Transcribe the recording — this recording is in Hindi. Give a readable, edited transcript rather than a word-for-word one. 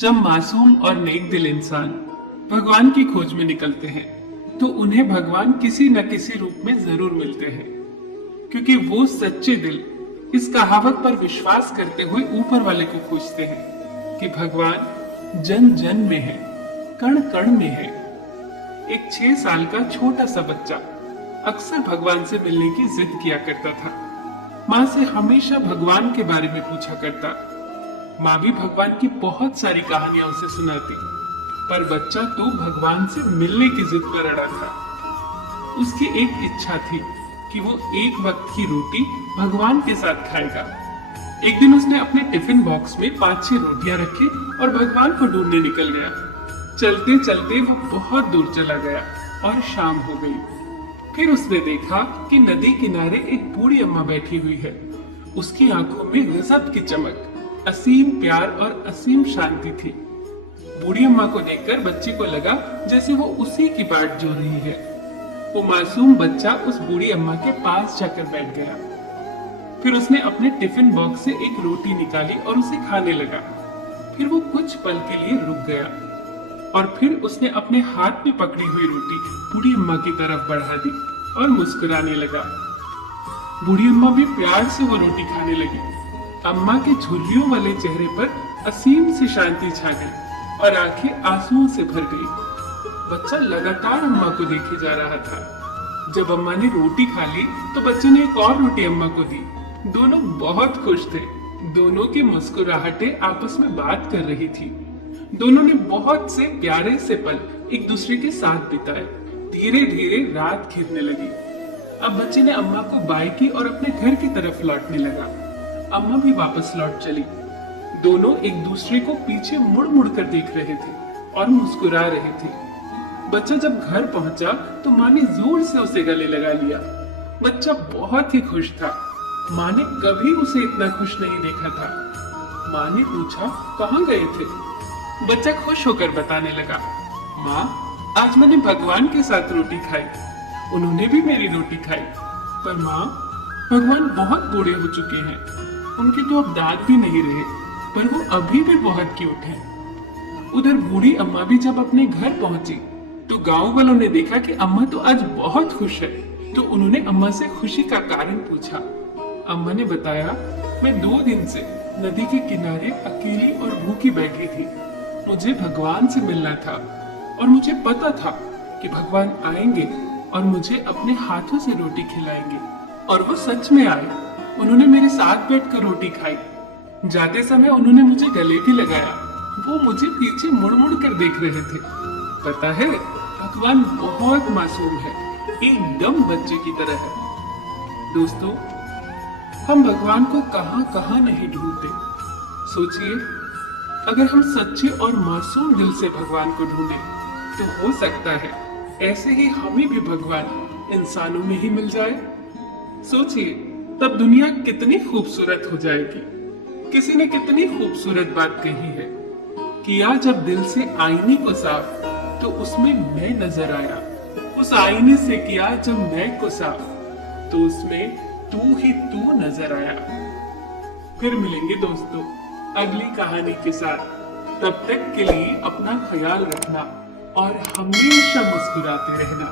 जब मासूम और नेक दिल इंसान भगवान की खोज में निकलते हैं तो उन्हें भगवान किसी न किसी रूप में जरूर मिलते हैं, क्योंकि वो सच्चे दिल इस कहावत पर विश्वास करते हुए ऊपर वाले को खोजते हैं कि भगवान जन जन में है, कण कण में है। एक 6 साल का छोटा सा बच्चा अक्सर भगवान से मिलने की जिद किया करता था। माँ से हमेशा भगवान के बारे में पूछा करता। माँ भी भगवान की बहुत सारी कहानियां उसे सुनाती, पर बच्चा तो भगवान से मिलने की जिद पर अड़ा था। उसकी एक इच्छा थी कि वो एक वक्त की रोटी भगवान के साथ खाएगा। एक दिन उसने अपने टिफिन बॉक्स में 5-6 रोटियां रखी और भगवान को ढूंढने निकल गया। चलते चलते वो बहुत दूर चला गया और शाम हो गई। फिर उसने देखा कि नदी किनारे एक बूढ़ी अम्मा बैठी हुई है। उसकी आंखों में गजब की चमक, असीम प्यार और असीम शांति थी। बूढ़ी अम्मा को देखकर बच्चे को लगा जैसे वो उसी की बाट जो रही है। वो मासूम बच्चा उस बूढ़ी अम्मा के पास जाकर बैठ गया। फिर उसने अपने टिफिन बॉक्स से एक रोटी निकाली और उसे खाने लगा। फिर वो कुछ पल के लिए रुक गया और फिर उसने अपने हाथ में पकड़ी हुई रोटी बूढ़ी अम्मा की तरफ बढ़ा दी और मुस्कुराने लगा। बूढ़ी अम्मा भी प्यार से वो रोटी खाने लगी। अम्मा के झुर्रियों वाले चेहरे पर असीम सी शांति छा गई और आंखें आंसुओं से भर गई। बच्चा लगातार अम्मा को देखे जा रहा था। जब अम्मा ने रोटी खा ली तो बच्चे ने एक और रोटी अम्मा को दी। दोनों बहुत खुश थे। दोनों की मुस्कुराहटें आपस में बात कर रही थी। दोनों ने बहुत से प्यारे से पल एक दूसरे के साथ बिताए। धीरे धीरे रात घिरने लगी। अब बच्चे ने अम्मा को बाय की और अपने घर की तरफ लौटने लगा। अम्मा भी वापस लौट चली। दोनों एक दूसरे को पीछे मुड़ मुड़ कर देख रहे थे और मुस्कुरा रहे थे। बच्चा जब घर पहुंचा तो माँ ने जोर से उसे गले लगा लिया। बच्चा बहुत ही खुश था। माँ ने कभी उसे इतना खुश नहीं देखा था। माँ ने पूछा, कहाँ गए थे? बच्चा खुश होकर बताने लगा, माँ, आज मैंने भगवान के साथ रोटी खाई। उन्होंने भी मेरी रोटी खाई। पर माँ, भगवान बहुत बूढ़े हो चुके हैं। उनके तो अब दांत भी नहीं रहे, पर वो अभी भी बहुत क्यूट हैं। उधर बूढ़ी अम्मा भी जब अपने घर पहुंची तो गांव वालों ने देखा कि अम्मा तो आज बहुत खुश है। तो उन्होंने अम्मा से खुशी का कारण पूछा। अम्मा ने बताया, मैं 2 दिन से नदी के किनारे अकेली और भूखी बैठी थी। मुझे भगवान से मिलना था और मुझे पता था कि भगवान आएंगे और मुझे अपने हाथों से रोटी खिलाएंगे। और वो सच में आए। उन्होंने मेरे साथ बैठकर रोटी खाई। जाते समय उन्होंने मुझे गले भी लगाया। वो मुझे पीछे मुड़ मुड़ कर देख रहे थे। पता है, भगवान बहुत मासूम है, एकदम बच्चे की तरह है। दोस्तों, हम भगवान को कहां कहां नहीं ढूंढते। सोचिए, अगर हम सच्चे और मासूम दिल से भगवान को ढूंढें तो हो सकता है ऐसे ही हमें भी भगवान इंसानों में ही मिल जाए। सोचिए, तब दुनिया कितनी खूबसूरत हो जाएगी। किसी ने कितनी खूबसूरत बात कही है, किया जब दिल से आईने को साफ तो उसमें मैं नजर आया। उस आईने से किया जब मैं को साफ तो उसमें तू ही तू नजर आया। फिर मिलेंगे दोस्तों अगली कहानी के साथ। तब तक के लिए अपना ख्याल रखना और हमेशा मुस्कुराते रहना।